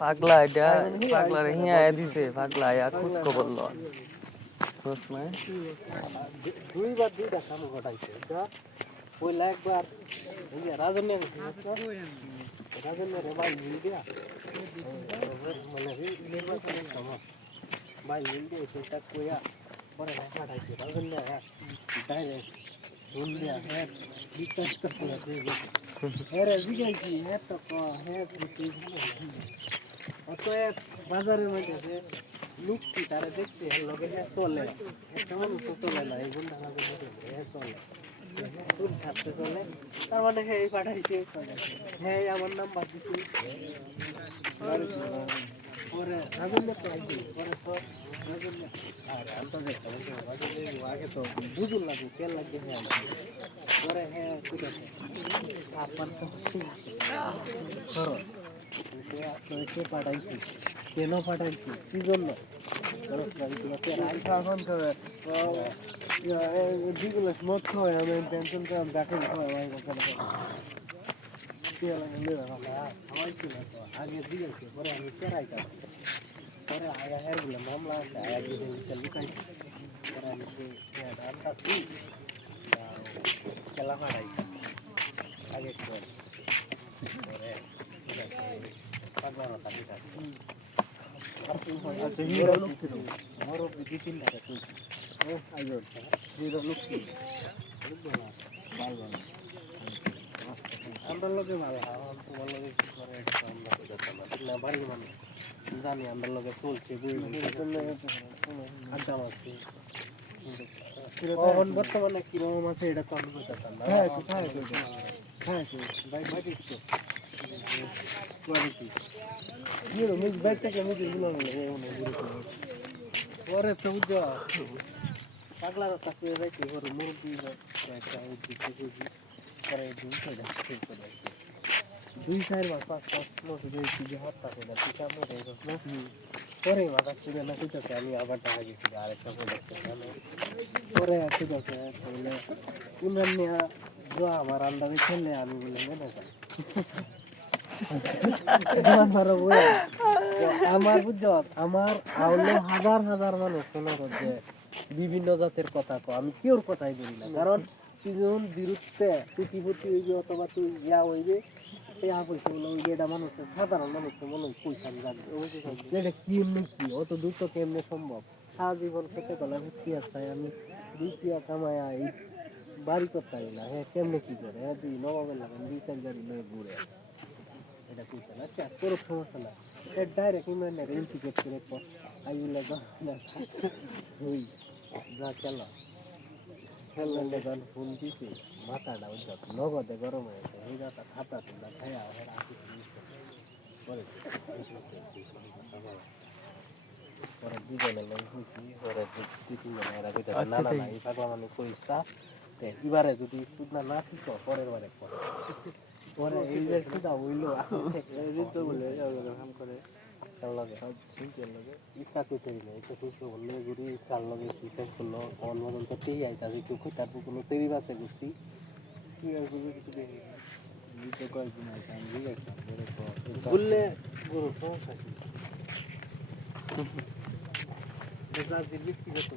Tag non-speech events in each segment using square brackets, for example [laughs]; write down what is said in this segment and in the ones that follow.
পাগলা এটা পাগলা হিয়া দিছে পাগলা খুশ খবর ল বুঝ নাই দুইবার দুইটা কাম ঘটাইছে এটা পয়লা একবার এই যে রাজন্য রাজন্য রে ভাই মিল দিয়া মানে নির্বাচনের সময় ভাই মিল দিয়ে সেটা কইয়া পরে ঘটাইছে রাজন্য ডাইরেক্ট রুল দিয়া হ্যাঁ বিশ্বাস করতে হ্যাঁ রে জিগাইছি হ্যাঁ তো ক হ্যাঁ তুই অতএব বাজারের মধ্যে যে লুকটি তারা দেখতে লগে হ্যাঁ চলে। একটা মানুষ তো চলে না এই গুন্ডা লাগে হ্যাঁ চলে। কোন থাকতে চলে। তার মানে হ্যাঁ এই পাঠাইছে হ্যাঁ এই আমার নাম বাদ দিছি। পরে রাজন্য তো আইছি। পরে তো রাজন্য আর আনতে দেখতে রাজন্য আগে তো বুঝুন লাগে তেল লাগে হ্যাঁ পরে হ্যাঁ ঠিক আছে আপনার তো খরচ কে পাঠাইছি, কেন পাঠাইছি, কি জন্য? আমি টেনশন করে দেখেন আগে দিয়েছে পরে আমি চেরাইতাম পরে আয়া হের বলে মামলা আছে আয়া দিয়ে নিচে লুকাইছি পরে আমি সে আনতাছি খেলা মারাইছি আগে করে পরে পাগলা কাটি কাটি আমরা লোকে ভালো তোমার লোকে কি করে আমরা বাড়ির মানুষ জানি আমরা লোকে চলছে আড্ডা মারছি এখন বর্তমানে কীরকম আছে এটা তো আমি জানতাম না হ্যাঁ হ্যাঁ ভাই ভাই [laughs] eso yo পাগলা যাইতে ওর মুরগি উদ্যোগ থেকে করে দুই করে করে চার মাস পাঁচ পাঁচ মাস দিয়েছি যে হাত পাকে না ঠিক আছে রে না পরে মাথা ছিল না আমি আবার টাকা গেছি আরেকটা প্রোডাক্ট পরে ঠিক আছে তাহলে ইমরান আমার আন্দাজে খেললে আমি বলে আমার আমার আউলে হাজার হাজার মানুষ শোনা করছে বিভিন্ন জাতের কথা কো আমি কেউর কথাই বলি না। কারণ যখন বিরুদ্ধে প্রতিপত্তি হইবে অথবা তুই ইয়া হইবে কি কেমনে সম্ভব? আছে আমি? বাড়ি করতে না। হ্যাঁ কেমনে কি করে? হ্যাঁ তুই নবাবের লাগান দুই চার গাড়ি লয়ে ঘুরে। এটা কইছে না আচ্ছা তোর সমস্যা না এটা ডাইরেক্ট ইমেলে রেল টিকেট করে পর আইলে ওই যা খেলা খেললে গান ফোন দিছি মাথাটা উজ্জ্বল নগদে গরম হয়ে গেছে এই যাতা খাতা তুলা খায়া হের আসি পরে পরে দুজনে লোক হয়েছি পরে দুই তিন এরা কইতে না না না এই পাগলা মানে কইছা তে এবারে যদি সুদ না না ঠিক পরের বারে পরে পরে এই যে সুদা হইল এই তো বলে কাম করে তার লগে সিনকের লগে ইচ্ছা কইতে দিলে এটা খুশি বললে গুরি তার লগে সিস্টেম করল কোন মতন তো ঠিক আছে তাদের কেউ কই তারপর কোনো সেরি বাসে গুছি কি আরগুলো কিছু দেখি নিতে কয়েকদিন আছে আমি জিজ্ঞাসা বললে গুরু সমস্যা কি এটা যে ব্যক্তিগত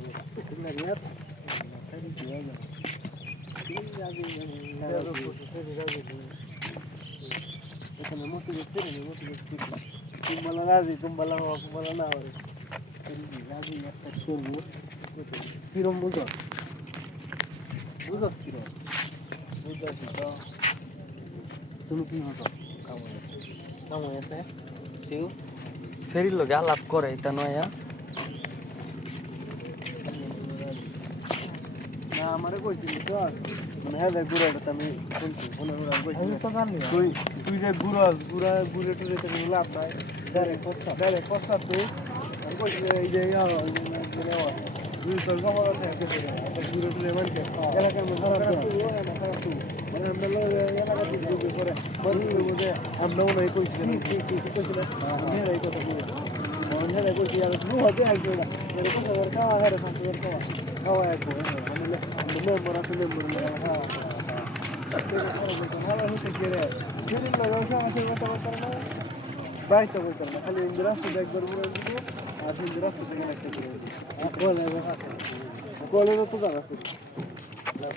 রিয়াদ এখানে মোটিভেট করে নি মোটিভেট করে কুম্বালা রাজি কুম্বালা হওয়া কুম্বালা না হবে রাজি একটা করব কিরম বুঝো বুঝো কিরম বুঝাচ্ছি তো তুমি কি কামাই আছে কামাই আছে কেউ সেরির লগে আলাপ করে তা নয়া না, আমারে কইছিলি তো হ্যাঁ দেখ গুড়া এটা আমি শুনছি ফোনে গুড়া তুই তুই যে গুড়া গুড়া গুড়ে টুড়ে তো কোনো লাভ নাই ডাইরেক্ট কথা ডাইরেক্ট কথা তুই এই যে মানে দুই তোর খবর আছে দূরে দূরে মানছে এলাকার মধ্যে খারাপ তো মানে আমরা এলাকা থেকে ঢুকে পরে বন্ধুদের মধ্যে আমরাও নাই কইছি না কি কি কি কইছি না আমি এই কথা বলি কইছি আর তুই হবে আইছো না খালি ইন্দিরা শুধু একবার বলে দিব আর ইন্দিরা শুধু একটা করে বলে বলে তো জানা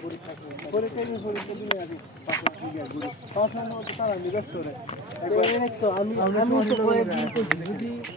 পরীক্ষা পরীক্ষা নিয়ে পরীক্ষা দিলে আমি পাঁচ পাঁচ মিনিট তারা আমি ব্যস্ত রে আমি আমি তো যদি